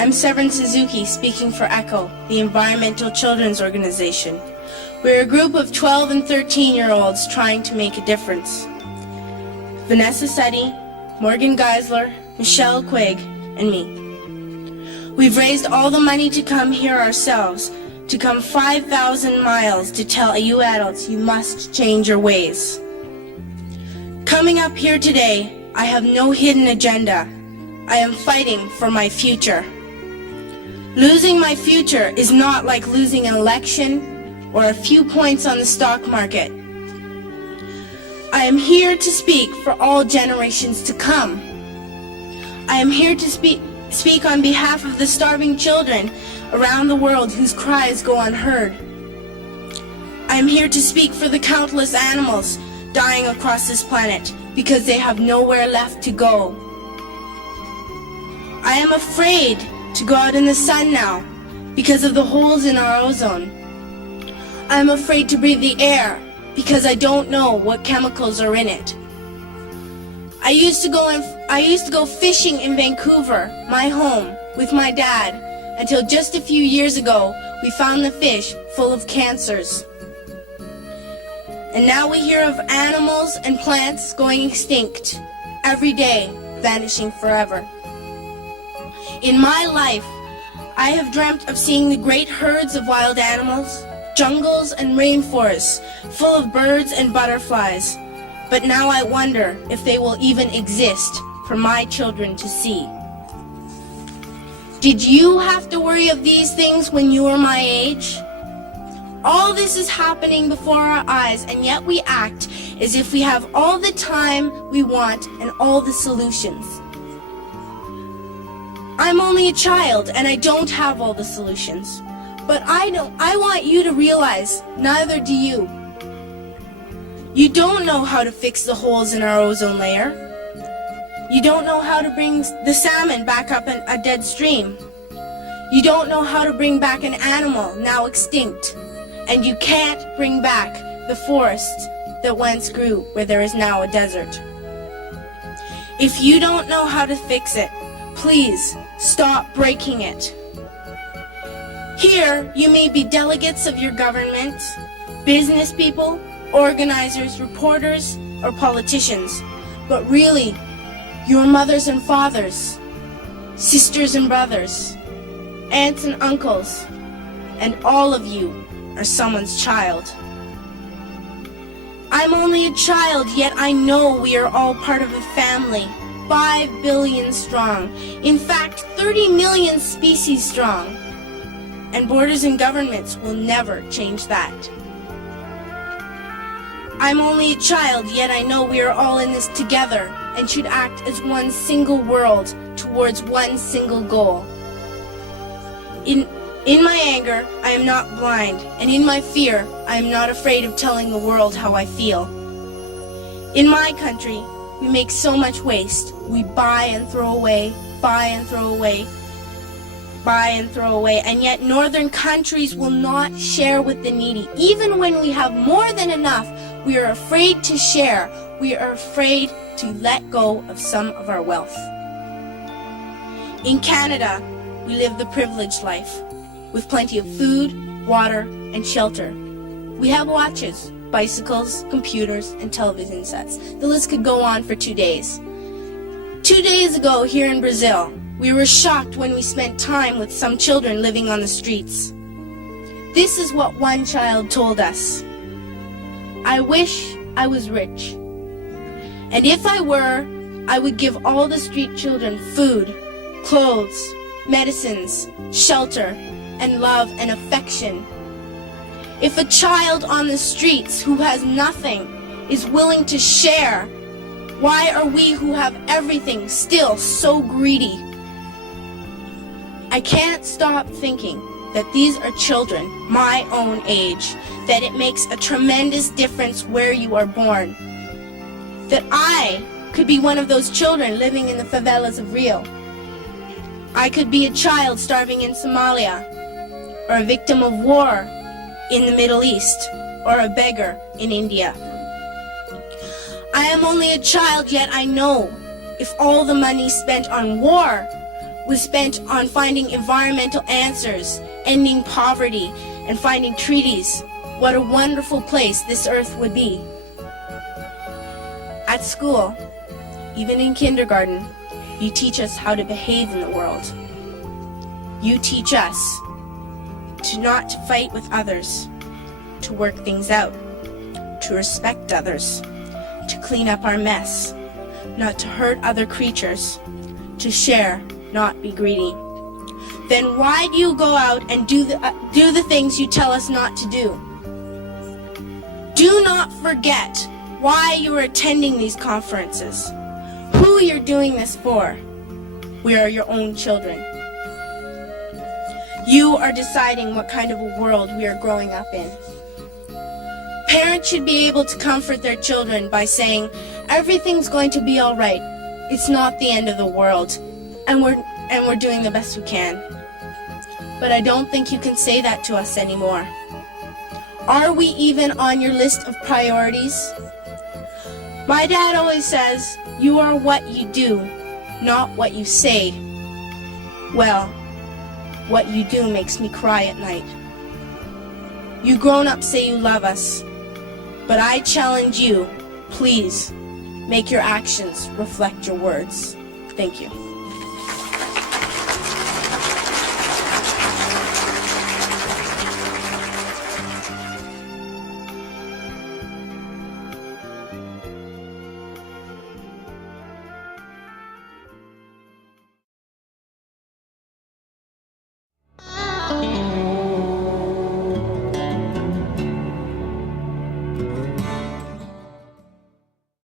I'm Severn Suzuki, speaking for ECHO, the Environmental Children's Organization. We're a group of 12 and 13-year-olds trying to make a difference. Vanessa Setti, Morgan Geisler, Michelle Quigg, and me. We've raised all the money to come here ourselves, to come 5,000 miles to tell you adults you must change your ways. Coming up here today, I have no hidden agenda. I am fighting for my future. Losing my future is not like losing an election or a few points on the stock market. I am here to speak for all generations to come. I am here to speak on behalf of the starving children around the world whose cries go unheard. I am here to speak for the countless animals dying across this planet because they have nowhere left to go. I am afraid to go out in the sun now because of the holes in our ozone. I am afraid to breathe the air because I don't know what chemicals are in it. I used to go fishing in Vancouver, my home, with my dad, until just a few years ago we found the fish full of cancers. And now we hear of animals and plants going extinct, every day vanishing forever. In my life, I have dreamt of seeing the great herds of wild animals, jungles and rainforests full of birds and butterflies. But now I wonder if they will even exist for my children to see. Did you have to worry of these things when you were my age? All this is happening before our eyes, and yet we act as if we have all the time we want and all the solutions. I'm only a child and I don't have all the solutions. But I want you to realize, neither do you. You don't know how to fix the holes in our ozone layer. You don't know how to bring the salmon back up in a dead stream. You don't know how to bring back an animal now extinct. And you can't bring back the forest that once grew where there is now a desert. If you don't know how to fix it, please stop breaking it. Here, you may be delegates of your government, business people, organizers, reporters, or politicians, but really, your mothers and fathers, sisters and brothers, aunts and uncles, and all of you are someone's child. I'm only a child, yet I know we are all part of a family, 5 billion strong, in fact 30 million species strong, and borders and governments will never change that. I'm only a child, yet I know we are all in this together and should act as one single world towards one single goal. In my anger, I am not blind, and in my fear, I am not afraid of telling the world how I feel. In my country, we make so much waste. We buy and throw away, buy and throw away, buy and throw away, and yet northern countries will not share with the needy. Even when we have more than enough, we are afraid to share. We are afraid to let go of some of our wealth. In Canada, we live the privileged life, with plenty of food, water, and shelter. We have watches, bicycles, computers, and television sets. The list could go on for 2 days. 2 days ago here in Brazil, we were shocked when we spent time with some children living on the streets. This is what one child told us. I wish I was rich. And if I were, I would give all the street children food, clothes, medicines, shelter, and love and affection. If a child on the streets who has nothing is willing to share, why are we who have everything still so greedy? I can't stop thinking that these are children my own age, that it makes a tremendous difference where you are born. That I could be one of those children living in the favelas of Rio. I could be a child starving in Somalia, or a victim of war in the Middle East, or a beggar in India. I am only a child, yet I know if all the money spent on war was spent on finding environmental answers, ending poverty, and finding treaties, what a wonderful place this earth would be. At school, even in kindergarten, you teach us how to behave in the world. You teach us to not fight with others, to work things out, to respect others, to clean up our mess, not to hurt other creatures, to share, not be greedy. Then why do you go out and do the things you tell us not to do? Do not forget why you are attending these conferences, who you're doing this for. We are your own children. You are deciding what kind of a world we are growing up in. Parents should be able to comfort their children by saying, everything's going to be all right. It's not the end of the world, and we're doing the best we can. But I don't think you can say that to us anymore. Are we even on your list of priorities? My dad always says, you are what you do, not what you say. Well, what you do makes me cry at night. You grown-ups say you love us, but I challenge you, please, make your actions reflect your words. Thank you.